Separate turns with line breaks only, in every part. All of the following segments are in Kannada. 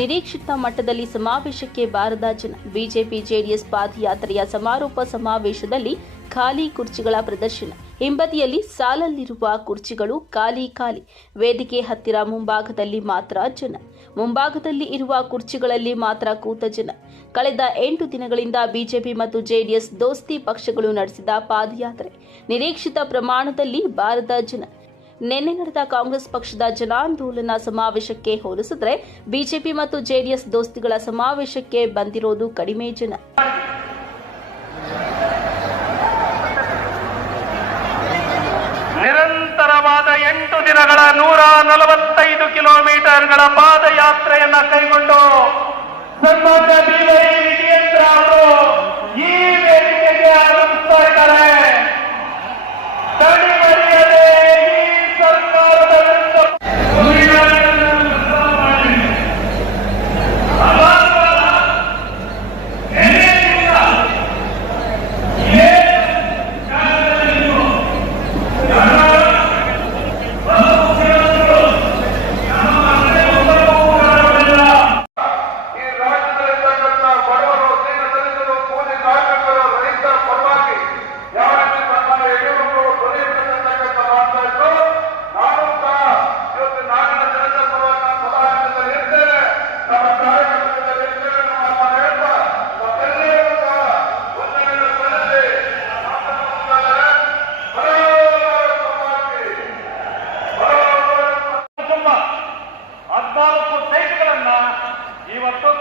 ನಿರೀಕ್ಷಿತ ಮಟ್ಟದಲ್ಲಿ ಸಮಾವೇಶಕ್ಕೆ ಬಾರದ ಜನ ಬಿಜೆಪಿ ಜೆಡಿಎಸ್ ಪಾದಯಾತ್ರೆಯ ಸಮಾರೋಪ ಸಮಾವೇಶದಲ್ಲಿ ಖಾಲಿ ಕುರ್ಚಿಗಳ ಪ್ರದರ್ಶನ. ಹಿಂಬದಿಯಲ್ಲಿ ಸಾಲಲ್ಲಿರುವ ಕುರ್ಚಿಗಳು ಖಾಲಿ ಖಾಲಿ. ವೇದಿಕೆ ಹತ್ತಿರ ಮುಂಭಾಗದಲ್ಲಿ ಮಾತ್ರ ಜನ. ಮುಂಭಾಗದಲ್ಲಿ ಇರುವ ಕುರ್ಚಿಗಳಲ್ಲಿ ಮಾತ್ರ ಕೂತ ಜನ. ಕಳೆದ ಎಂಟು ದಿನಗಳಿಂದ ಬಿಜೆಪಿ ಮತ್ತು ಜೆಡಿಎಸ್ ದೋಸ್ತಿ ಪಕ್ಷಗಳು ನಡೆಸಿದ ಪಾದಯಾತ್ರೆ. ನಿರೀಕ್ಷಿತ ಪ್ರಮಾಣದಲ್ಲಿ ಬಾರದ ಜನ. ನಿನ್ನೆ ನಡೆದ ಕಾಂಗ್ರೆಸ್ ಪಕ್ಷದ ಜನಾಂದೋಲನ ಸಮಾವೇಶಕ್ಕೆ ಹೋಲಿಸಿದ್ರೆ ಬಿಜೆಪಿ ಮತ್ತು ಜೆಡಿಎಸ್ ದೋಸ್ತಿಗಳ ಸಮಾವೇಶಕ್ಕೆ ಬಂದಿರೋದು ಕಡಿಮೆ ಜನ.
ನಿರಂತರವಾದ ಎಂಟು ದಿನಗಳ ನೂರ ನಲವತ್ತೈದು ಕಿಲೋಮೀಟರ್ಗಳ ಪಾದಯಾತ್ರೆಯನ್ನ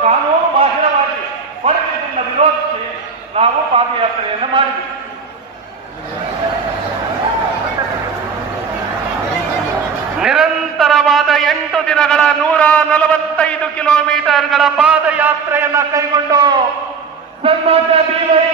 ಕಾನೂನು ಬಾಹಿರವಾಗಿ ಹೊರಗಿದ್ದನ್ನು ವಿರೋಧಿಸಿ ನಾವು ಪಾದಯಾತ್ರೆಯನ್ನು ಮಾಡಿದ್ವಿ. ನಿರಂತರವಾದ ಎಂಟು ದಿನಗಳ ನೂರ ನಲವತ್ತೈದು ಕಿಲೋಮೀಟರ್ಗಳ ಪಾದಯಾತ್ರೆಯನ್ನು ಕೈಗೊಂಡು ಸನ್ಮಾನ್ಯ ಬಿವೈ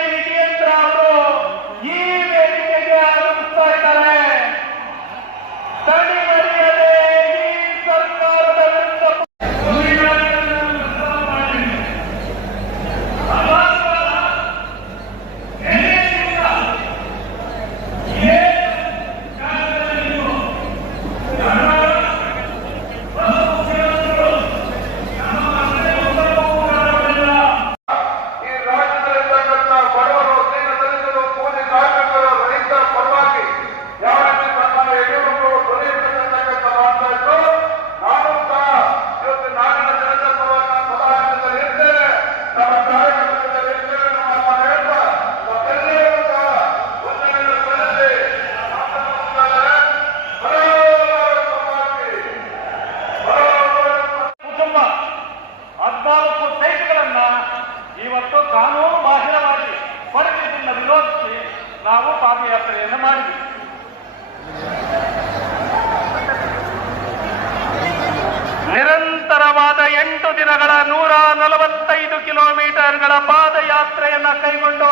ಪಾದಯಾತ್ರೆಯನ್ನು ಮಾಡಿದ್ವಿ ನಿರಂತರವಾದ ಎಂಟು ದಿನಗಳ ನೂರ ನಲವತ್ತೈದು ಕಿಲೋಮೀಟರ್ಗಳ ಪಾದಯಾತ್ರೆಯನ್ನು ಕೈಗೊಂಡು